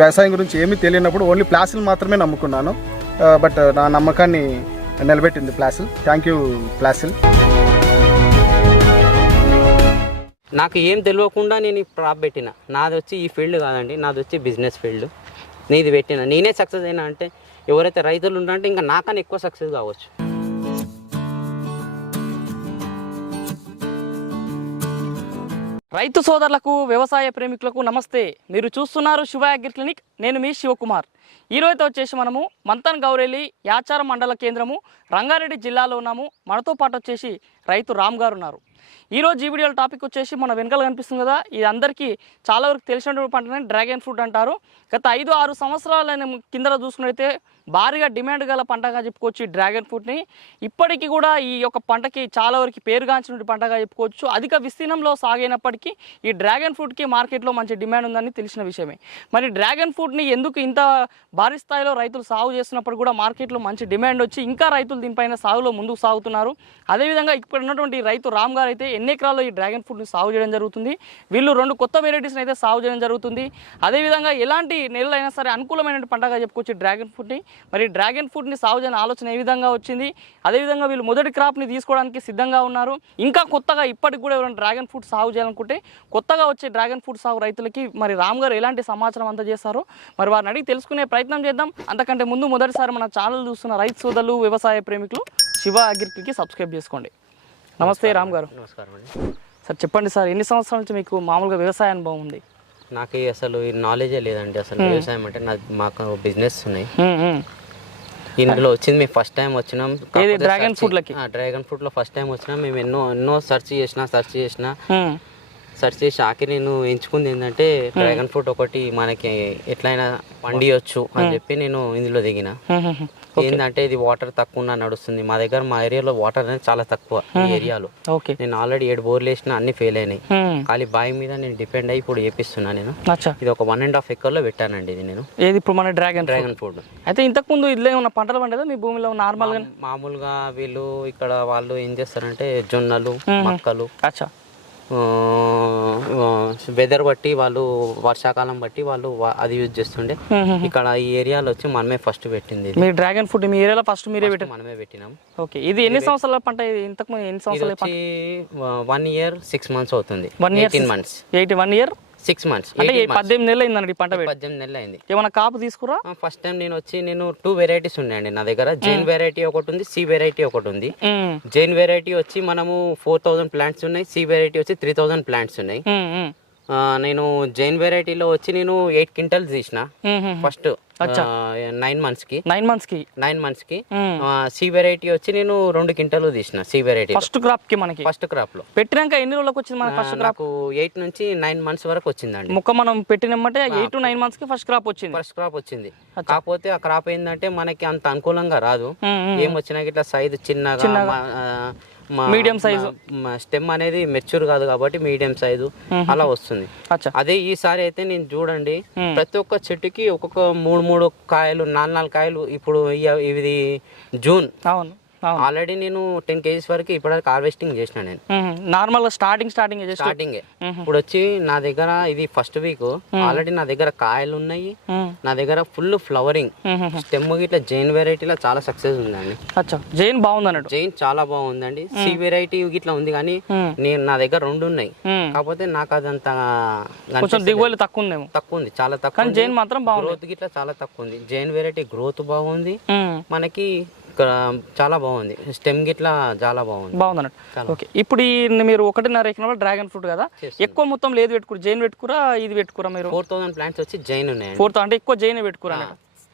వ్యవసాయం గురించి ఏమీ తెలియనప్పుడు ఓన్లీ ప్లాసిల్ మాత్రమే నమ్ముకున్నాను. బట్ నా నమ్మకాన్ని నిలబెట్టింది ప్లాసిల్. Thank you ప్లాసిల్. నాకు ఏం తెలియకుండా నేను ఈ ప్రాప్ పెట్టిన. నాది వచ్చి ఈ ఫీల్డ్ కాదండి నాది వచ్చి బిజినెస్ ఫీల్డ్. నీది పెట్టిన. నేనే సక్సెస్ అయినా అంటే ఎవరైతే రైతులు ఉన్నారంటే ఇంకా నాకన్నా ఎక్కువ సక్సెస్ కావచ్చు. రైతు సోదరులకు వ్యవసాయ ప్రేమికులకు నమస్తే. మీరు చూస్తున్నారు శివ అగ్రి క్లినిక్. నేను మీ శివకుమార్. ఈరోజు వచ్చేసి మనము మంతన్ గౌరెల్లి యాచారం మండల కేంద్రము రంగారెడ్డి జిల్లాలో ఉన్నాము. మనతో పాటు వచ్చేసి రైతు రామ్ గారు ఉన్నారు. ఈరోజు ఈ వీడియోలో టాపిక్ వచ్చేసి మన వెనకాల కనిపిస్తుంది కదా ఇది అందరికీ చాలా వరకు తెలిసినటువంటి పంటనే డ్రాగన్ ఫ్రూట్ అంటారు. గత ఐదు ఆరు సంవత్సరాల కింద చూసుకున్నైతే భారీగా డిమాండ్ గల పంటగా చెప్పుకోవచ్చు ఈ డ్రాగన్ ఫ్రూట్ని. ఇప్పటికీ కూడా ఈ యొక్క పంటకి చాలా వరకు పేరుగాంచిన పంటగా చెప్పుకోవచ్చు. అధిక విస్తీర్ణంలో సాగైనప్పటికీ ఈ డ్రాగన్ ఫ్రూట్కి మార్కెట్లో మంచి డిమాండ్ ఉందని తెలిసిన విషయమే. మరి డ్రాగన్ ఫ్రూట్ని ఎందుకు ఇంత భారీ స్థాయిలో రైతులు సాగు చేస్తున్నప్పుడు కూడా మార్కెట్లో మంచి డిమాండ్ వచ్చి ఇంకా రైతులు దీనిపైన సాగులో ముందుకు సాగుతున్నారు. అదేవిధంగా ఇక్కడ ఉన్నటువంటి రైతు రామ్ గారు అయితే ఎన్ని ఎకరాల్లో ఈ డ్రాగన్ ఫ్రూట్ని సాగు చేయడం జరుగుతుంది? వీళ్ళు రెండు కొత్త వెరైటీస్ని అయితే సాగు చేయడం జరుగుతుంది. అదేవిధంగా ఎలాంటి నెలలు అయినా సరే అనుకూలమైన పంటగా చెప్పుకోవచ్చు డ్రాగన్ ఫ్రూట్ని. మరి డ్రాగన్ ఫ్రూట్ని సాగు చేయని ఆలోచన ఏ విధంగా వచ్చింది? అదేవిధంగా వీళ్ళు మొదటి క్రాప్ని తీసుకోవడానికి సిద్ధంగా ఉన్నారు. ఇంకా కొత్తగా ఇప్పటికి కూడా ఎవరైనా డ్రాగన్ ఫ్రూట్ సాగు చేయాలనుకుంటే కొత్తగా వచ్చే డ్రాగన్ ఫ్రూట్ సాగు రైతులకి మరి రామ్ గారు ఎలాంటి సమాచారం అందజేస్తారో మరి వారిని అడిగి తెలుసుకునే ప్రయత్నం చేద్దాం. అంతకంటే ముందు మొదటిసారి మన ఛానల్ చూస్తున్న రైతు సోదరులు వ్యవసాయ ప్రేమికులు శివ అగ్రికి సబ్స్క్రైబ్ చేసుకోండి. నమస్తే రామ్ గారు. నమస్కారం అండి. సార్ చెప్పండి సార్ ఎన్ని సంవత్సరాల నుంచి మీకు మామూలుగా వ్యవసాయ అనుభవం ఉంది? నాకు అసలు ఈ నాలెడ్జే లేదండి. అసలు వ్యవసాయం అంటే నాకు మాకు బిజినెస్ ఉన్నాయి. ఇందులో వచ్చింది మేము ఫస్ట్ టైం వచ్చినాం. డ్రాగన్ ఫ్రూట్లకి? డ్రాగన్ ఫ్రూట్లో ఫస్ట్ టైం వచ్చినాం. మేము ఎన్నో ఎన్నో సెర్చ్ చేసిన సెర్చ్ చేసిన. సెర్చ్ చేసి ఆఖరి నేను ఎంచుకుంది ఏంటంటే డ్రాగన్ ఫ్రూట్ ఒకటి మనకి ఎట్లయినా పండియొచ్చు అని చెప్పి నేను ఇందులో దిగిన. ఏంటంటే ఇది వాటర్ తక్కువ నడుస్తుంది. మా దగ్గర మా ఏరియాలో వాటర్ అనేది చాలా తక్కువ ఈ ఏరియాలో. ఓకే. నేను ఆల్రెడీ ఏడు బోర్లు వేసిన అన్ని ఫెయిల్ అయినాయి. ఖాళీ బావి మీద నేను డిపెండ్ అయ్యి ఇప్పుడు చేపిస్తున్నా నేను. ఇది ఒక వన్ అండ్ హాఫ్ ఎకర్లో పెట్టానండి ఇది నేను. ఏది ఇప్పుడు మన డ్రాగన్ డ్రాగన్ ఫ్రూట్. అయితే ఇంతకు ముందు ఇల్లే ఉన్న పంటలు పండేదా? మీ భూమిలో నార్మల్గా మామూలుగా వీళ్ళు ఇక్కడ వాళ్ళు ఏం చేస్తారంటే జొన్నలు మక్కలు. అచ్చా. వెదర్ బట్టి వాళ్ళు వర్షాకాలం బట్టి వాళ్ళు అది యూజ్ చేస్తుండే. ఇక్కడ ఈ ఏరియాలో వచ్చి మనమే ఫస్ట్ పెట్టింది మీ డ్రాగన్ ఫ్రూట్ మీ ఏరియాలో ఫస్ట్ మీరే పెట్టారు? మనమే పెట్టినాం. ఓకే ఇది ఎన్ని సంవత్సరాల పంట ఇంతకు ముందు ఎన్ని సంవత్సరాల వన్ ఇయర్ సిక్స్ మంత్స్ అవుతుంది. Year, eighteen months eighty one year six months అంటే ఈ పద్దెనిమిది నెలలు అయిందండి పంట పద్దెనిమిది నెలలు అయింది ఏమైనా కాపు తీసుకురా? ఫస్ట్ టైం నేను వచ్చి నేను టూ వెరైటీస్ ఉన్నాయండి నా దగ్గర. జైన్ వెరైటీ ఒకటి ఉంది సి వెరైటీ ఒకటి ఉంది. జైన్ వెరైటీ వచ్చి మనము ఫోర్ థౌసండ్ ప్లాంట్స్ ఉన్నాయి సి వెరైటీ వచ్చి త్రీ థౌసండ్ ప్లాంట్స్ ఉన్నాయి. నేను జైన్ వెరైటీలో వచ్చి నేను ఎయిట్ క్వింటల్స్ తీసిన. ఫస్ట్ నైన్ మంత్స్కి నైన్ మంత్స్కి నైన్ మంత్స్కి. సి వెరైటీ వచ్చి నేను రెండు క్వింటల్ తీసిన సి వెరైటీ ఫస్ట్ క్రాప్కి మనకి? ఫస్ట్ క్రాప్లో పెట్టినాక ఎన్ని రోజులకు వచ్చింది మన ఫస్ట్ క్రాప్? ఎయిట్ నుంచి నైన్ మంత్స్ వరకు వచ్చిందండి. ముక్క మనం పెట్టినమ్మంటే ఎయిట్ టు నైన్ మంత్స్కి ఫస్ట్ క్రాప్ వచ్చింది. ఫస్ట్ క్రాప్ వచ్చింది. కాకపోతే ఆ క్రాప్ ఏంటంటే మనకి అంత అనుకూలంగా రాదు. ఏం వచ్చినా ఇట్లా సైజు చిన్నగా Medium size. స్టెమ్ అనేది మెచ్యూర్ కాదు కాబట్టి మీడియం సైజు. అలా వస్తుంది. అదే ఈసారి అయితే నేను చూడండి ప్రతి ఒక్క చెట్టుకి ఒక్కొక్క మూడు మూడు కాయలు నాలుగు నాలుగు కాయలు ఇప్పుడు ఇది జూన్. అవును. ఆల్రెడీ నేను టెన్ కేజీస్ వరకు ఇప్పటివరకు హార్వెస్టింగ్ చేసిన నేను. Normal starting starting starting. ఇప్పుడు వచ్చి నా దగ్గర ఇది ఫస్ట్ వీక్ ఆల్రెడీ నా దగ్గర కాయలు ఉన్నాయి. నా దగ్గర ఫుల్ ఫ్లవరింగ్ స్టెమ్ ఇట్లా జైన్ వెరైటీలో చాలా సక్సెస్ ఉందండి. జైన్ బాగుంది అన్నట్టు జైన్ చాలా బాగుందండి. సి వెరైటీ ఇట్లా ఉంది కానీ. నేను నా దగ్గర రెండు ఉన్నాయి. కాకపోతే నాకు అదంత దిగుబడి తక్కువ ఉందేమో. తక్కువ ఉంది చాలా తక్కువ జైన్ మాత్రం బాగుంది. గ్రోత్ గిట్లా చాలా తక్కువ ఉంది. జైన్ వెరైటీ గ్రోత్ బాగుంది. మనకి ఇక్కడ చాలా బాగుంది. స్టెమ్ గిట్లా చాలా బాగుంది. బాగుంది అన్నట్టు ఓకే. ఇప్పుడు ఈ మీరు ఒకటిన్నర ఎకరంలో డ్రాగన్ ఫ్రూట్ కదా? ఎక్కువ మొత్తం లేదు పెట్టుకురు. జైన్ పెట్టుకురా ఇది పెట్టుకురా మీరు? ఫోర్ థౌసండ్ ప్లాంట్స్ వచ్చి జైన్ ఉన్నాయండి. ఫోర్త్ అంటే ఎక్కువ జైన్ పెట్టుకురా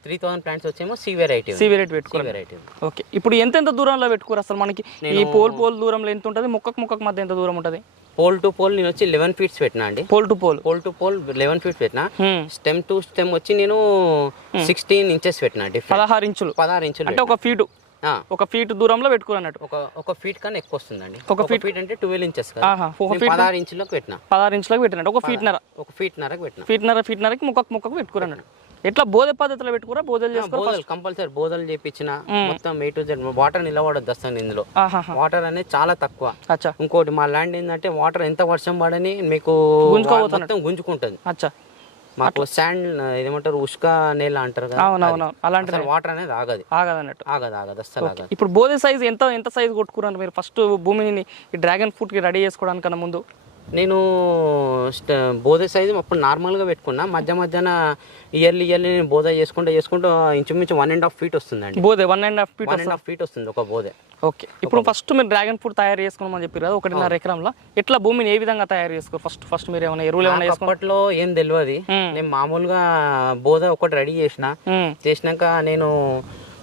త్రీ థౌసండ్ ప్లాంట్స్ వచ్చేమో సి వెరైటీ సి వెరైటీ పెట్టుకురా వెరైటీ ఓకే. ఇప్పుడు ఎంత ఎంత దూరంలో పెట్టుకురా అసలు మనకి? ఈ పోల్ పోల్ దూరంలో ఎంత ఉంటుంది? ముక్కకు ముక్కకు మధ్య ఎంత దూరం ఉంటుంది? పోల్ టు పోల్ నేను వచ్చి లెవెన్ ఫీట్స్ పెట్టినా అండి. Pole to pole? Pole to pole eleven feets పెట్టినా. స్టెమ్ టు స్టెమ్ వచ్చి నేను సిక్స్టీన్ ఇంచెస్ పెట్టినా పదహారు ఇంచులు. పదహారు ఇంచులు అంటే ఒక ఫీటు ఒక ఫీట్ దూరంలో పెట్టుకురా అన్నట్టు. ఒక ఒక ఫీట్ కన్నా ఎక్కువ వస్తుందండి. ఒక ఒక ఫీట్ అంటే ట్వెల్వ్ ఇంచెస్ పదహారు ఇంచులకు పెట్టినా. పదహారు ఇంచులకు పెట్టినట్టు ఒక ఫీట్ నర. ఒక ఫీట్ నరకు పెట్టినా. ఫీట్ నర ఫీట్ నరకి ముక్కకు ముక్కకు పెట్టుకురా అన్నట్టు. ఎట్లా బోధ పద్ధతిలో పెట్టుకురా బోధలు చేసుకోరా బోధలు కంపల్సరీ బోధలు చేపించిన మొత్తం ఏ టు జెడ్ వాటర్ నిలబడద్దు అసలు ఇందులో. వాటర్ అనేది చాలా తక్కువ. ఇంకోటి మా ల్యాండ్ ఏంటంటే వాటర్ ఎంత వర్షం పడని మీకు మొత్తం గుంజుకుంటుంది. అచ్చా. మాకు శాండ్ ఏమంటారు ఉష్క నేల అంటారు అవునవును. అసలు వాటర్ అనేది ఆగదు. ఆగదు ఆగదు అస్సలు ఆగదు. ఇప్పుడు బోధే సైజ్ ఎంత ఎంత సైజ్ కొట్టుకున్నారు మీరు? ఫస్ట్ భూమిని డ్రాగన్ ఫ్రూట్కి రెడీ చేసుకోవడానికన్నా ముందు. నేను బోధ సైజు అప్పుడు నార్మల్గా పెట్టుకున్నా. మధ్య మధ్యన ఇయర్లీ ఇయర్లీ నేను బోధ చేసుకుంటూ చేసుకుంటూ ఇంచుమించు వన్ అండ్ హాఫ్ ఫీట్ వస్తుందండి. బోధే one and half feet one and half feet వస్తుంది ఒక బోధే. ఓకే. ఇప్పుడు ఫస్ట్ మీరు డ్రాగన్ ఫ్రూట్ తయారు చేసుకోమని చెప్పారు కదా ఒకటిన్నర ఎకరంలో. ఎట్లా భూమిని ఏ విధంగా తయారు చేసుకో? ఫస్ట్ ఫస్ట్ మీరు ఏమైనా ఎరువులు ఏమైనా అప్పట్లో ఏం తెలియదు. నేను మామూలుగా బోధ ఒకటి రెడీ చేసిన. చేసినాక నేను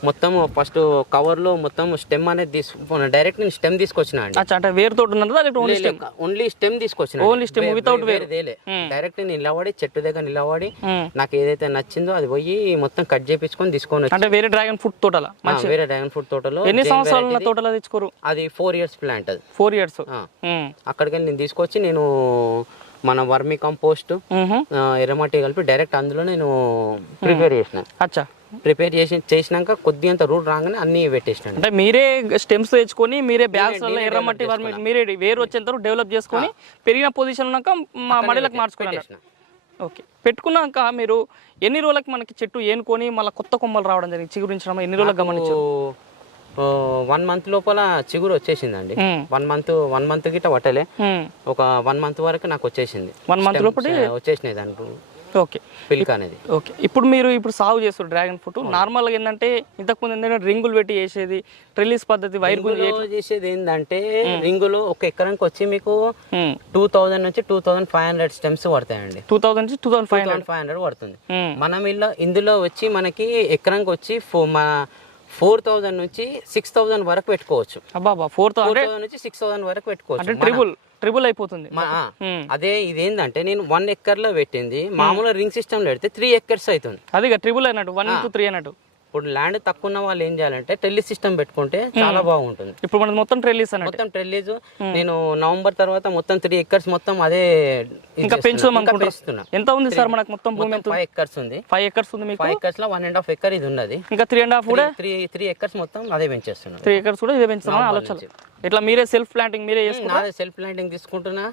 మొత్తం ఫస్ట్ కవర్లో మొత్తం స్టెమ్ అనేది తీసుకు డైరెక్ట్ నేను స్టెమ్ తీసుకొచ్చిన అండి. అంటే ఉన్నదా లేకపోతే ఓన్లీ స్టెమ్ ఓన్లీ స్టెమ్ తీసుకొచ్చిన Only stem, without వేరు. వేరే. మ్మ్. డైరెక్ట్ నిలబడి చెట్టు దగ్గర నిలబడి మ్మ్. నాకు ఏదైతే నచ్చిందో అది పోయి మొత్తం కట్ చేపించుకొని తీసుకొని అంటే వేరే డ్రాగన్ ఫ్రూట్ తోటలా? వేరే డ్రాగన్ ఫ్రూట్ తోటలో ఎన్ని సంవత్సరాలు తోటలో తెచ్చుకోరు ది. అది ఫోర్ ఇయర్స్ ప్లాంట్ అది. Four years. అక్కడికి వెళ్ళి నేను తీసుకొచ్చి నేను మన వర్మి కంపోస్ట్ ఎర్రమట్టి కలిపి డైరెక్ట్ అందులో నేను ప్రిపేర్ చేసిన. అచ్చా. ప్రిపేర్ చేసి చేసినాక కొద్దిగా అంత రూట్ రాగానే అన్ని పెట్టేసిన అంటే మీరే స్టెమ్స్ తెచ్చుకొని మీరే బ్యాగ్స్ వల్ల ఎర్రమట్టి మీరే వేరు వచ్చేంత డెవలప్ చేసుకొని పెరిగిన పొజిషన్ ఉన్నాక మా మడిలకు పెట్టేసిన. ఓకే. పెట్టుకున్నాక మీరు ఎన్ని రోజులకి మనకి చెట్టు ఏనుకొని మళ్ళీ కొత్త కొమ్మలు రావడం జరిగింది? చిగురించడం ఎన్ని రోజులకు గమనించారు? వన్ మంత్ లోపల చిగురు వచ్చేసిందండి. వన్ మంత్ వన్ మంత్ గిట్ట పట్టలే. ఒక వన్ మంత్ వరకు నాకు వచ్చేసింది. వన్ మంత్ లోపల వచ్చేసినాయి దానికి. ఓకే. పిల్క అనేది. ఓకే. ఇప్పుడు మీరు ఇప్పుడు సాగు చేస్తారు డ్రాగన్ ఫ్రూట్. నార్మల్గా ఏంటంటే ఇంతకుముందు ఏంటంటే రింగులు పెట్టి చేసేది ట్రిల్లీస్ పద్ధతి వైర్ చేసేది ఏంటంటే రింగులు ఒక ఎకరానికి వచ్చి మీకు టూ థౌజండ్ నుంచి two thousand five hundred stems పడతాయండి. టూ థౌసండ్ నుంచి two thousand five thousand five hundred పడుతుంది. హండ్రెడ్ మనం ఇలా ఇందులో వచ్చి మనకి ఎకరానికి వచ్చి ఫో- మన ఫోర్ థౌజండ్ నుంచి సిక్స్ థౌజండ్ వరకు పెట్టుకోవచ్చు. ఫోర్ థౌసండ్ థౌసండ్ నుంచి సిక్స్ థౌసండ్ వరకు పెట్టుకోవచ్చు. ట్రిబుల్ ట్రిబుల్ అయిపోతుంది. అదే ఇదేంటంటే నేను వన్ ఎక్కర్లో పెట్టింది. మామూలుగా రింగ్ సిస్టమ్లో పెడితే త్రీ ఎక్కర్స్ అవుతుంది అది ట్రిబుల్ అయినట్టు వన్ ఇంటూ త్రీ అన్నట్టు. ఇప్పుడు ల్యాండ్ తక్కువ ఉన్న వాళ్ళు ఏం చేయాలంటే టెల్లి సిస్టమ్ పెట్టుకుంటే చాలా బాగుంటుంది. ఇప్పుడు మనది మొత్తం ట్రెల్లీస్ మొత్తం ట్రెల్లీజ్ నేను నవంబర్ తర్వాత మొత్తం త్రీ ఎక్కర్స్ మొత్తం అదే ఇంకా. పెంచుదాం. పెంచుతున్నా. ఎంత ఉంది సార్ మనకు మొత్తం భూమి ఫైవ్ ఎక్కర్స్ ఉంది. ఫైవ్ ఎకర్స్ ఉంది మీకు? ఫైవ్ ఎక్కర్స్లో వన్ అండ్ హాఫ్ ఎక్కర్ ఇది ఉన్నది. ఇంకా త్రీ అండ్ హాఫ్ కూడా? త్రీ త్రీ ఎక్కర్స్ మొత్తం అదే పెంచేస్తున్నాను త్రీ ఎకర్స్ కూడా ఇదే పెంచుతామని ఆలోచన. ఇట్లా మీరే సెల్ఫ్ ప్లాంటింగ్ మీరే నాదే సెల్ఫ్ ప్లాంటింగ్ తీసుకుంటున్నా.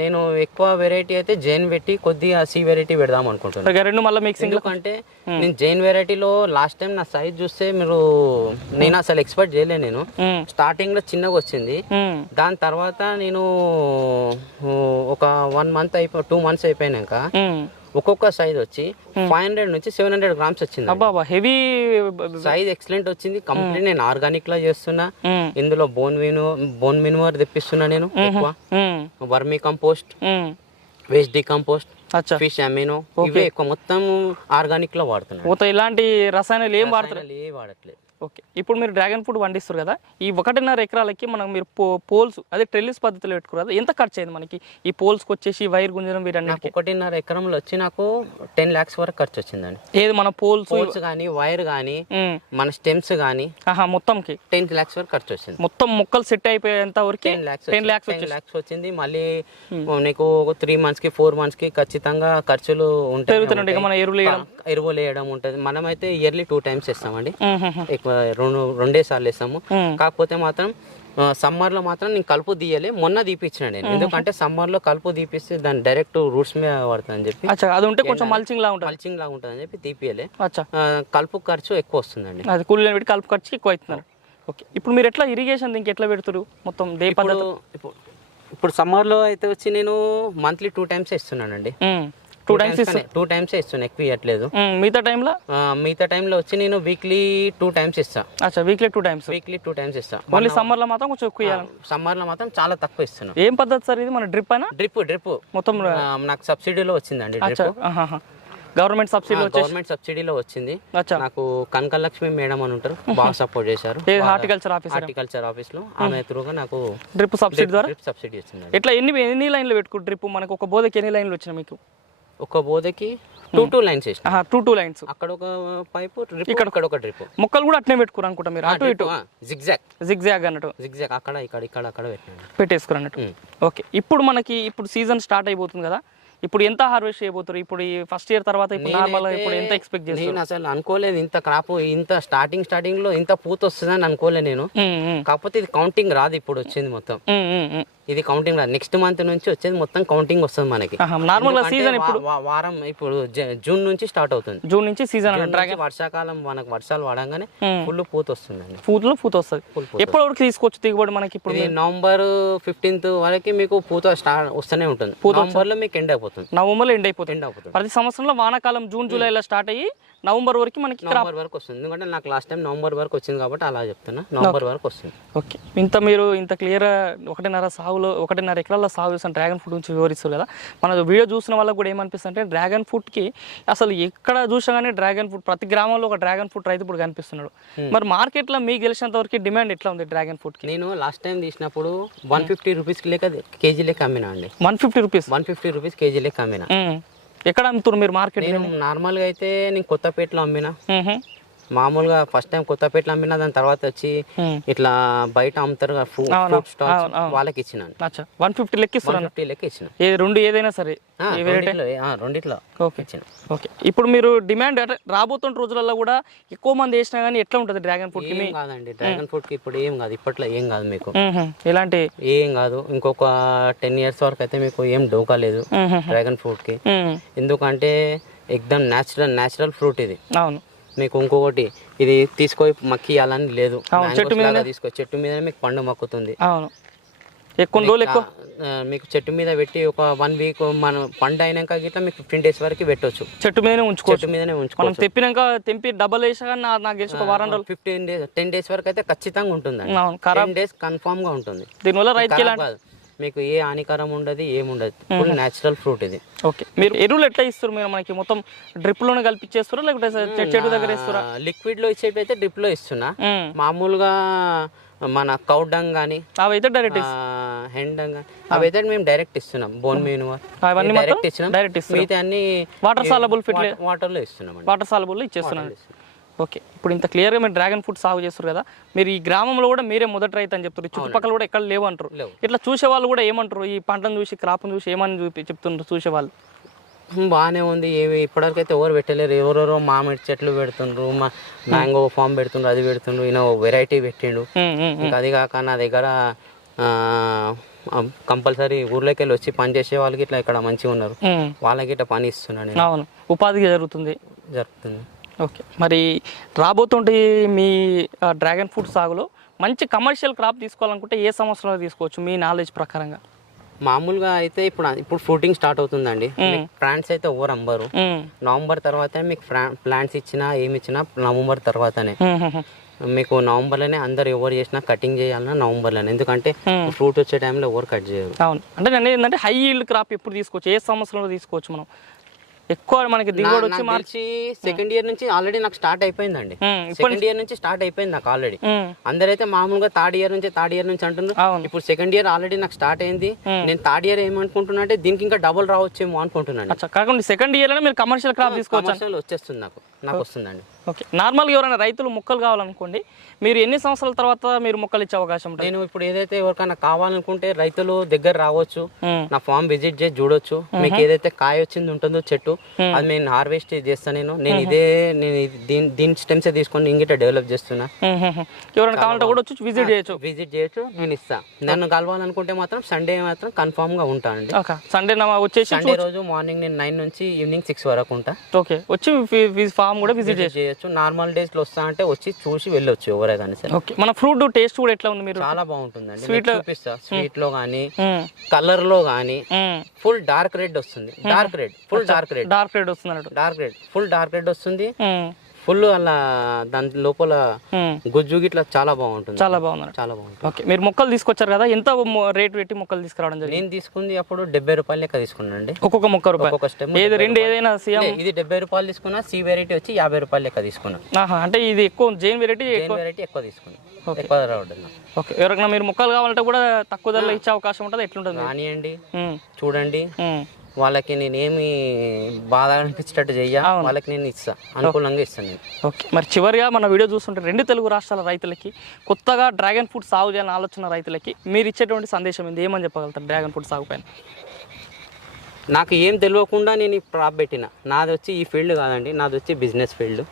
నేను ఎక్కువ వెరైటీ అయితే జైన్ పెట్టి కొద్దిగా సి వెరైటీ పెడదాం అనుకుంటున్నా. రెండు మళ్ళీ మిక్సింగ్ ఎందుకంటే నేను జైన్ వెరైటీలో లాస్ట్ టైం నా సైజ్ చూస్తే మీరు నేను అసలు ఎక్స్పెక్ట్ చేయలే నేను. స్టార్టింగ్లో చిన్నగా వచ్చింది. దాని తర్వాత నేను ఒక వన్ మంత్ అయిపో టూ మంత్స్ అయిపోయినాక ఒక్కొక్క సైజ్ వచ్చి ఫైవ్ హండ్రెడ్ నుంచి సెవెన్ హండ్రెడ్ గ్రామ్స్ వచ్చింది అబ్బా హెవీ సైజ్ ఎక్సలెంట్ వచ్చింది. కంప్లీట్ నేను ఆర్గానిక్ లా చేస్తున్నా. ఇందులో బోన్ మిను బోన్ మినువర్ తెప్పిస్తున్నా నేను ఎక్కువ. Vermicompost waste decompost fish amino ఇవే ఎక్కువ మొత్తం ఆర్గానిక్లో వాడుతున్నాను. ఇలాంటి రసాయనాలు ఏం వాడతారు? ఏ వాడట్లేదు. ఓకే. ఇప్పుడు మీరు డ్రాగన్ ఫ్రూట్ పండిస్తారు కదా ఈ ఒకటిన్నర ఎకరాలకి మనం మీరు పోల్స్ అదే ట్రెల్లిస్ పద్ధతిలో పెట్టుకోరు కదా ఎంత ఖర్చు అయింది మనకి? ఈ పోల్స్కి వచ్చేసి వైర్ గుంజడం నాకు వీరన్నిటికి ఒకటిన్నర ఎకరంలో వచ్చి నాకు టెన్ లాక్స్ వరకు ఖర్చు వచ్చిందండి. ఏది మన పోల్స్? పోల్స్ కానీ వైర్ కానీ మన స్టెమ్స్ కానీ ఆహా మొత్తంకి? టెన్ లాక్స్ వరకు ఖర్చు వచ్చింది. మొత్తం మొక్కలు సెట్ అయిపోయేంత వరకు ten lakhs ten lakhs ten lakhs వచ్చింది. మళ్ళీ నీకు త్రీ మంత్స్కి ఫోర్ మంత్స్కి ఖచ్చితంగా ఖర్చులు ఉంటాయి. మన ఎరువులు వేయడం? ఎరువులు వేయడం ఉంటుంది. మనమైతే ఇయర్లీ టూ టైమ్స్ ఇస్తామండి. ఎక్కువ రెండు రెండే సార్లు వేస్తాము. కాకపోతే మాత్రం సమ్మర్లో మాత్రం నేను కలుపు తీయలే మొన్న తీపిచ్చిన నేను. ఎందుకంటే సమ్మర్లో కలుపు తీపిస్తే దాని డైరెక్ట్ రూట్స్ మీద పడుతుంది అని చెప్పి అచ్చా అది ఉంటే కొంచెం మల్చింగ్ లా ఉంటుంది. మల్చింగ్ లాగా ఉంటుంది అని చెప్పి తీపియలే కలుపు ఖర్చు ఎక్కువ వస్తుందండి. అది కూలీలను పెట్టి కలుపు ఖర్చుకి ఎక్కువ అవుతున్నారు ఓకే. ఇప్పుడు మీరు ఎట్లా ఇరిగేషన్ దీనికి ఎట్లా పెడుతురు మొత్తం దే ఇప్పుడు ఇప్పుడు ఇప్పుడు summer లో అయితే వచ్చి నేను మంత్లీ టూ టైమ్స్ ఇస్తున్నానండి టూ టైమ్స్ టూ టైమ్స్ ఇస్తున్నా ఎక్కువ ఇవ్వట్లేదు మిగతా టైంలో మిగతా టైంలో వచ్చి నేను వీక్లీ టూ టైమ్స్ ఇస్తా. అచ్చా weekly two times weekly two times ఇస్తా. ఓన్లీ సమ్మర్లో మాత్రం కొంచెం ఎక్కువ సమ్మర్లో మాత్రం చాలా తక్కువ ఇస్తున్నా. ఏం పద్ధతి సార్ ఇది? మన డ్రిప్ అయినా? డ్రిప్ డ్రిప్ మొత్తం నాకు సబ్సిడీలో వచ్చిందండి. గవర్నమెంట్ సబ్సిడీ వచ్చేసి? గవర్నమెంట్ సబ్సిడీలో వచ్చింది. అచ్చా. నాకు కనకలక్ష్మి మేడం అని ఉంటారు బాగా సపోర్ట్ చేశారు. Horticulture officer? హార్టికల్చర్ ఆఫీస్లో ఆమె త్రూగా నాకు డ్రిప్ సబ్సిడీ ద్వారా? డ్రిప్ సబ్సిడీ వచ్చింది ఎట్లా ఎన్ని ఎన్ని లైన్లు పెట్టుకో డ్రిప్ మనకు ఒక బోధకి ఎన్ని లైన్లు వచ్చినాయి మీకు? ఒక బోధకి two two lines two two lines అక్కడ ఒక పైపు ఇక్కడ ఇక్కడ ఒక డ్రిప్ మొక్కలు కూడా అట్నే పెట్టుకోరు అనుకుంటా మీరు. అటు ఇటు. జిగ్జాగ్ జిగ్జాగ్ అన్నట్టు. జిగ్జాగ్ అక్కడ ఇక్కడ ఇక్కడ అక్కడ పెట్టేసుకోరు అన్నట్టు. ఓకే. ఇప్పుడు మనకి ఇప్పుడు సీజన్ స్టార్ట్ అయిపోతుంది కదా. ఇప్పుడు ఎంత హార్వెస్ట్ చేయబోతారు ఇప్పుడు ఈ ఫస్ట్ ఇయర్ తర్వాత ఇప్పుడు నార్మల్ ఇప్పుడు ఎంత ఎక్స్పెక్ట్ చేస్తారు నేను అసలు అనుకోలేదు ఇంత క్రాప్ ఇంత స్టార్టింగ్ స్టార్టింగ్లో ఇంత పూత వస్తుందని అనుకోలేదు నేను. కాకపోతే ఇది కౌంటింగ్ రాదు ఇప్పుడు వచ్చింది మొత్తం. ఇది కౌంటింగ్ రాదు. నెక్స్ట్ మంత్ నుంచి వచ్చేది మొత్తం కౌంటింగ్ వస్తుంది మనకి. నార్మల్ సీజన్ ఇప్పుడు వారం ఇప్పుడు జూన్ నుంచి స్టార్ట్ అవుతుంది. జూన్ నుంచి సీజన్ వర్షాకాలం మనకు వర్షాలు పడంగానే ఫుల్ పూత వస్తుందండి. పూతలో పూత వస్తుంది. ఫుల్ పూత ఎప్పటి వరకు తీసుకోవచ్చు దిగుబడి మనకి ఇప్పుడు నవంబర్ ఫిఫ్టీన్త్ వరకు మీకు పూత స్టార్ట్ వస్తూనే ఉంటుంది. నవంబర్లో మీకు ఎండ్ అయిపోతుంది. నవంబర్లో అయిపోతుంది. ఎండ్ అయిపోతుంది. ప్రతి సంవత్సరంలో వానాకాలం జూన్ జూలైలో స్టార్ట్ అయ్యి నవంబర్ వరకు మనకి నవంబర్ వరకు వస్తుంది. ఎందుకంటే నాకు లాస్ట్ టైం నవంబర్ వరకు వచ్చింది కాబట్టి అలా చెప్తున్నా. నవంబర్ వరకు వస్తుంది. ఓకే ఇంత మీరు ఇంత క్లియర్ ఒకటిన్నర సాగులో ఒకటిన్నర ఎకరాల సాగు చేసిన డ్రాగన్ ఫ్రూట్ గురించి వివరిస్తారు కదా. మన వీడియో చూసిన వాళ్ళకి కూడా ఏమనిపిస్తుంది అంటే డ్రాగన్ ఫ్రూట్కి అసలు ఎక్కడ చూసినా కానీ డ్రాగన్ ఫ్రూట్ ప్రతి గ్రామంలో ఒక డ్రాగన్ ఫ్రూట్ రైతు ఇప్పుడు కనిపిస్తున్నాడు. మరి మార్కెట్లో మీకు గెలిచినంత వరకు డిమాండ్ ఎట్లా ఉంది డ్రాగన్ ఫ్రూట్కి నేను లాస్ట్ టైం తీసినప్పుడు వన్ ఫిఫ్టీ రూపీస్ లేక కేజీ లెక్క అమ్మినా అండి. One fifty rupees one fifty rupees KG లెక్క అమ్మినా. ఎక్కడ అమ్ముతున్నారు మీరు మార్కెట్ నేను నార్మల్గా అయితే నేను కొత్తపేటలో అమ్మినా. మామూలుగా ఫస్ట్ టైం కొత్తపేటలో అమ్మినా దాని తర్వాత వచ్చి ఇట్లా బయట అమ్ముతారు ఫ్రూట్ స్టాల్స్ వాళ్ళకి ఇచ్చినాను అచ్చా. వన్ ఫిఫ్టీ లెక్క ఫిఫ్టీ లెక్క ఇచ్చిన. రెండు ఏదైనా సరే. రెండిట్లో ఓకే. ఇచ్చిన. ఓకే. ఇప్పుడు మీరు డిమాండ్ రాబోతున్న రోజులలో కూడా ఎక్కువ మంది వేసినా కానీ ఎట్లా ఉంటుంది డ్రాగన్ ఫ్రూట్ ఏం కాదండి. డ్రాగన్ ఫ్రూట్కి ఇప్పుడు ఏం కాదు. ఇప్పట్లో ఏం కాదు మీకు. ఎలాంటి? ఏం కాదు. ఇంకొక టెన్ ఇయర్స్ వరకు అయితే మీకు ఏం డోకా లేదు డ్రాగన్ ఫ్రూట్కి. ఎందుకంటే ఎక్దమ్ న్యాచురల్ న్యాచురల్ ఫ్రూట్ ఇది. అవును. మీకు ఇంకొకటి ఇది తీసుకొని మక్కియాలని లేదు. Mangoes లాగా తీసుకో చెట్టు మీద మీకు పండు మక్కుతుంది. అవును. ఎక్కువ రోజులు ఎక్కువ? మీకు చెట్టు మీద పెట్టి ఒక వన్ వీక్ మన పండు అయినాక గిట్లా మీకు ఫిఫ్టీన్ డేస్ వరకు పెట్టొచ్చు. చెట్టు మీదనే ఉంచుకోవచ్చు. చెట్టు మీదనే మనం ఉంచుకోవచ్చు తెప్పినాక తెంపి డబల్ వేసా కానీ నా- నాకు తెలిసి ఒక వారం రోజులు. ఫిఫ్టీన్ డేస్ టెన్ డేస్ వరకు అయితే ఖచ్చితంగా ఉంటుందండి. అవును ఖరాబ్. డేస్ కన్ఫామ్గా ఉంటుంది. దీనివల్ల రైతుకి కాదు. మీకు ఏ హానికరం ఉండదు ఏముండదు. ఫుల్ న్యాచురల్ ఫ్రూట్ ఇది. ఓకే. మీరు ఎరువులు ఎట్లా ఇస్తారు మీరు మనకి? మొత్తం డ్రిప్లోనే కల్పించేస్తారా లేకపోతే చెట్టు దగ్గర ఇస్తారా లిక్విడ్లో ఇచ్చేవి అయితే డ్రిప్లో ఇస్తున్నా. మ్మ్. మామూలుగా మన కౌడంగ్ కానీ అవి అయితే డైరెక్ట్ హెండంగ్ అవి అయితే మేము డైరెక్ట్ ఇస్తున్నాం. బోన్ మీనువర్ అవన్నీ డైరెక్ట్ ఇస్తున్నాం. డైరెక్ట్ ఇస్తారు మిగతా అన్ని వాటర్ సాలబుల్ ఫిట్ వాటర్లో ఇస్తున్నాం వాటర్ సాలబుల్ ఇచ్చేస్తున్నాను ఓకే. ఇప్పుడు ఇంత క్లియర్గా మీరు డ్రాగన్ ఫ్రూట్ సాగు చేస్తారు కదా మీరు ఈ గ్రామంలో కూడా మీరే మొదటి రైతు అని చెప్తారు చుట్టుపక్కల కూడా ఎక్కడ లేవు అంటారు. లేవు. ఇట్లా చూసే వాళ్ళు కూడా ఏమంటారు? ఈ పంటను చూసి క్రాప్ను చూసి ఏమని చూపి చెప్తుంటారు చూసే వాళ్ళు? హ్మ్, బాగానే ఉంది. ఏమి ఇప్పటివరకు అయితే ఎవరు పెట్టలేరు. ఎవరెవరో మామిడి చెట్లు పెడుతుండ్రు మా మ్యాంగో ఫామ్ పెడుతుండ్రు అది పెడుతుండ్రు ఈయన వెరైటీ పెట్టిండు. ఇంకా అది కాక నా దగ్గర కంపల్సరీ ఊర్లోకి వెళ్ళి వచ్చి పని చేసే వాళ్ళకి ఇట్లా ఇక్కడ మంచిగా ఉన్నారు. వాళ్ళకి ఇట్లా పని ఇస్తున్నాను నేను. అవును. ఉపాధి జరుగుతుంది. జరుగుతుంది. ఓకే. మరి రాబోతుంటే మీ డ్రాగన్ ఫ్రూట్ సాగులో మంచి కమర్షియల్ క్రాప్ తీసుకోవాలనుకుంటే ఏ సంవత్సరంలో తీసుకోవచ్చు మీ నాలెడ్జ్ ప్రకారంగా? మామూలుగా అయితే ఇప్పుడు ఇప్పుడు ఫ్రూటింగ్ స్టార్ట్ అవుతుందండి. ప్లాంట్స్ అయితే ఎవరు అమ్మరు. ఉమ్, నవంబర్ తర్వాతే మీకు ప్లాంట్స్ ఇచ్చినా ఏమి ఇచ్చినా నవంబర్ తర్వాతనే. మీకు నవంబర్లోనే అందరు ఎవరు చేసినా కటింగ్ చేయాలన్నా నవంబర్లోనే. ఎందుకంటే ఫ్రూట్ వచ్చే టైంలో ఎవరు కట్ చేయరు. అవును. అంటే నేను ఏంటంటే హై ఈల్డ్ క్రాప్ ఎప్పుడు తీసుకోవచ్చు? ఏ సంవత్సరంలో తీసుకోవచ్చు మనం? ఎక్కువ మనకి దిగుబడి వచ్చి తెలిసి సెకండ్ ఇయర్ నుంచి ఆల్రెడీ నాకు స్టార్ట్ అయిపోయిందండి. సెకండ్ ఇయర్ నుంచి స్టార్ట్ అయిపోయింది నాకు ఆల్రెడీ అందరైతే మామూలుగా థర్డ్ ఇయర్ నుంచి థర్డ్ ఇయర్ నుంచి అంటున్నారు. ఇప్పుడు సెకండ్ ఇయర్ ఆల్రెడీ నాకు స్టార్ట్ అయింది. నేను థర్డ్ ఇయర్ ఏమనుకుంటున్నా అంటే దీనికి ఇంకా డబుల్ రావచ్చేమో అనుకుంటున్నాను. కాకుండా సెకండ్ ఇయర్లోనే మీరు కమర్షియల్ క్రాప్ తీసుకోవచ్చు? వచ్చేస్తుంది నాకు. నాకు వస్తుందండి. ఓకే. నార్మల్గా ఎవరైనా రైతులు మొక్కలు కావాలనుకోండి మీరు ఎన్ని సంవత్సరాల తర్వాత మీరు మొక్కలు ఇచ్చే అవకాశం ఉంటుంది? నేను ఇప్పుడు ఏదైతే ఎవరికైనా కావాలనుకుంటే రైతులు దగ్గర రావచ్చు నా ఫామ్ విజిట్ చేసి చూడొచ్చు. మీకు ఏదైతే కాయ వచ్చింది ఉంటుందో చెట్టు అది నేను హార్వెస్ట్ చేస్తాను నేను. నేను ఇదే నేను దీని దీని స్టెమ్స్ తీసుకొని ఇంగిట డెవలప్ చేస్తున్నా. ఎవరైనా కావాలంటే కూడా వచ్చి విజిట్ చేయొచ్చు. విజిట్ చేయొచ్చు నేను ఇస్తా. నన్ను కలవాలనుకుంటే మాత్రం సండే మాత్రం కన్ఫామ్గా ఉంటానండి సండే వచ్చేసి సండే రోజు మార్నింగ్ నేను నైన్ నుంచి ఈవినింగ్ సిక్స్ వరకు ఉంటా. ఓకే. వచ్చి ఫామ్ కూడా విజిట్ విజిట్ చేయొచ్చు. నార్మల్ డేస్లో వస్తా అంటే వచ్చి చూసి వెళ్ళొచ్చు ఎవరైనా సరే. ఓకే. మన ఫ్రూట్ టేస్ట్ కూడా ఎట్లా ఉంది మీరు? చాలా బాగుంటుందండి. మీకు చూపిస్తా. స్వీట్లో గానీ ఉమ్, కలర్లో గానీ ఉమ్. ఫుల్ డార్క్ రెడ్ వస్తుంది. Dark red. Full dark red. Dark red వస్తుంది dark red. Full dark red వస్తుంది. ఫుల్ అలా దాని లోపల. గుజ్జు గిట్లా చాలా బాగుంటుంది. చాలా బాగుంది. చాలా బాగుంటుంది. ఓకే మీరు మొక్కలు తీసుకొచ్చారు కదా ఎంత రేట్ పెట్టి మొక్కలు తీసుకురావడం జరిగింది? నేను తీసుకుంది అప్పుడు డెబ్బై రూపాయలు లెక్క తీసుకున్నానండి. ఒక్కొక్క మొక్క రూపాయలు ఒక్కొక్క స్టెమ్ ఏది రెండు ఏదైనా సీఎం ఇది డెబ్బై రూపాయలు తీసుకున్నా సి వెరైటీ వచ్చి యాభై రూపాయలు లెక్క తీసుకున్నా. ఆహా అంటే ఇది ఎక్కువ జైన్ వెరైటీ జైన్ వెరైటీ ఎక్కువ తీసుకున్నా. ఎక్కువ రావడం ఓకే ఎవరికైనా మీరు మొక్కలు కావాలంటే కూడా తక్కువ ధరలో ఇచ్చే అవకాశం ఉంటుంది? ఎట్లుంటుంది? ఉమ్, చూడండి. వాళ్ళకి నేనేమి బాధ అనిపించేటట్టు చెయ్య వాళ్ళకి నేను ఇస్తా. అనుకూలంగా ఇస్తాను నేను. ఓకే. మరి చివరిగా మన వీడియో చూస్తుంటే రెండు తెలుగు రాష్ట్రాల రైతులకి కొత్తగా డ్రాగన్ ఫ్రూట్ సాగు చేయాలని ఆలోచన రైతులకి మీరు ఇచ్చేటువంటి సందేశం ఏంది? ఏమని చెప్పగలుగుతారు డ్రాగన్ ఫ్రూట్ సాగు పైన? నాకు ఏం తెలియకుండా నేను ఈ క్రాప్ పెట్టిన. నాది వచ్చి ఈ ఫీల్డ్ కాదండి నాది వచ్చి బిజినెస్ ఫీల్డ్.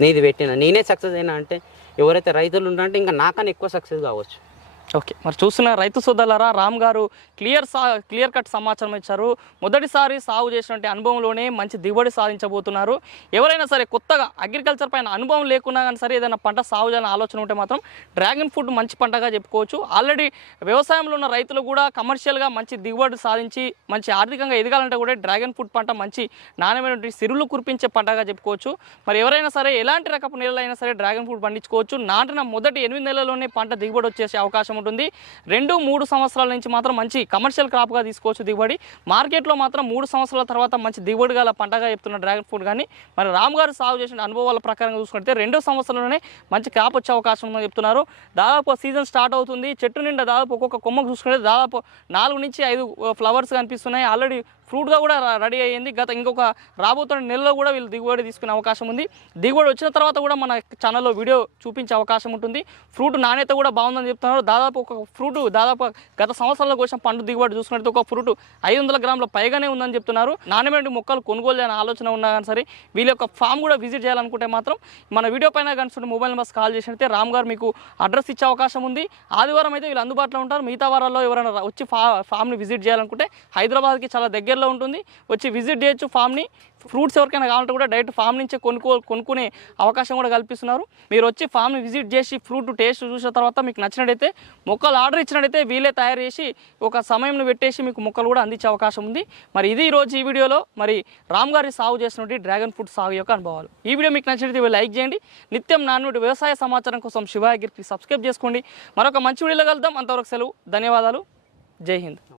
నీది పెట్టిన. నేనే సక్సెస్ అయినా అంటే ఎవరైతే రైతులు ఉంటారంటే ఇంకా నాకన్నా ఎక్కువ సక్సెస్ కావచ్చు. ఓకే. మరి చూస్తున్న రైతు సోదరులరా రామ్ గారు క్లియర్ సా క్లియర్ కట్ సమాచారం ఇచ్చారు. మొదటిసారి సాగు చేసినటువంటి అనుభవంలోనే మంచి దిగుబడి సాధించబోతున్నారు. ఎవరైనా సరే కొత్తగా అగ్రికల్చర్ పైన అనుభవం లేకున్నా కానీ సరే ఏదైనా పంట సాగు చేయాలని ఆలోచన ఉంటే మాత్రం డ్రాగన్ ఫ్రూట్ మంచి పంటగా చెప్పుకోవచ్చు. ఆల్రెడీ వ్యవసాయంలో ఉన్న రైతులు కూడా కమర్షియల్గా మంచి దిగుబడి సాధించి మంచి ఆర్థికంగా ఎదగాలంటే కూడా డ్రాగన్ ఫ్రూట్ పంట మంచి నాణ్యమైనటువంటి సిరులు కురిపించే పంటగా చెప్పుకోవచ్చు. మరి ఎవరైనా సరే ఎలాంటి రకపు నేలైనా సరే డ్రాగన్ ఫ్రూట్ పండించుకోవచ్చు. నాటిన మొదటి ఎనిమిది నెలల్లోనే పంట దిగుబడి వచ్చేసే అవకాశం ఉంటుంది. రెండు మూడు సంవత్సరాల నుంచి మాత్రం మంచి కమర్షియల్ క్రాప్గా తీసుకోవచ్చు దిగుబడి. మార్కెట్లో మాత్రం మూడు సంవత్సరాల తర్వాత మంచి దిగుబడి గల పంటగా చెప్తున్న డ్రాగన్ ఫ్రూట్ కానీ మరి రామ్ గారు సాగు చేసిన అనుభవాల ప్రకారంగా చూసుకుంటే రెండో సంవత్సరంలోనే మంచి క్రాప్ వచ్చే అవకాశం ఉందని చెప్తున్నారు. దాదాపు సీజన్ స్టార్ట్ అవుతుంది. చెట్టు నిండా దాదాపు ఒక్కొక్క కొమ్మకు చూసుకుంటే దాదాపు నాలుగు నుంచి ఐదు ఫ్లవర్స్ కనిపిస్తున్నాయి. ఆల్రెడీ ఫ్రూట్గా కూడా రెడీ అయ్యింది. గత ఇంకొక రాబోతున్న నెలలో కూడా వీళ్ళు దిగుబడి తీసుకునే అవకాశం ఉంది. దిగుబడి వచ్చిన తర్వాత కూడా మన ఛానల్లో వీడియో చూపించే అవకాశం ఉంటుంది. ఫ్రూట్ నాణ్యత కూడా బాగుందని చెప్తున్నారు. దాదాపు ఒక ఫ్రూట్ దాదాపు గత సంవత్సరాల కోసం పండు దిగుబడి చూసుకున్నట్టు ఒక ఫ్రూట్ ఐదు వందల గ్రాముల పైగానే ఉందని చెప్తున్నారు. నాణ్యమైన మొక్కలు కొనుగోలు చేయాలని ఆలోచన ఉన్నా కానీ సరే వీళ్ళ యొక్క ఫామ్ కూడా విజిట్ చేయాలనుకుంటే మాత్రం మన వీడియో పైన కనుక మొబైల్ నెంబర్స్ కాల్ చేసినట్టే రామ్ గారు మీకు అడ్రస్ ఇచ్చే అవకాశం ఉంది. ఆదివారం అయితే వీళ్ళు అందుబాటులో ఉంటారు. మిగతా వారాల్లో ఎవరైనా వచ్చి ఫా ఫామ్ని విజిట్ చేయాలనుకుంటే హైదరాబాద్కి చాలా దగ్గర దగ్గరలో ఉంటుంది. వచ్చి విజిట్ చేయొచ్చు ఫామ్ని. ఫ్రూట్స్ ఎవరికైనా కావాలంటే కూడా డైరెక్ట్ ఫామ్ నుంచే కొనుక్కో కొనుక్కునే అవకాశం కూడా కల్పిస్తున్నారు. మీరు వచ్చి ఫామ్ని విజిట్ చేసి ఫ్రూట్ టేస్ట్ చూసిన తర్వాత మీకు నచ్చినట్టయితే మొక్కలు ఆర్డర్ ఇచ్చినట్టయితే వీళ్ళే తయారు చేసి ఒక సమయంను పెట్టేసి మీకు మొక్కలు కూడా అందించే అవకాశం ఉంది. మరి ఇది ఈ రోజు ఈ వీడియోలో మరి రామ్ గారి సాగు చేసినటువంటి డ్రాగన్ ఫ్రూట్ సాగు యొక్క అనుభవాలు. ఈ వీడియో మీకు నచ్చినట్టు వీళ్ళు లైక్ చేయండి. నిత్యం నాన్నటి వ్యవసాయ సమాచారం కోసం శివాగిరికి సబ్స్క్రైబ్ చేసుకోండి. మరొక మంచి వీడియోలో కలుద్దాం. అంతవరకు సెలవు. ధన్యవాదాలు. జై హింద్.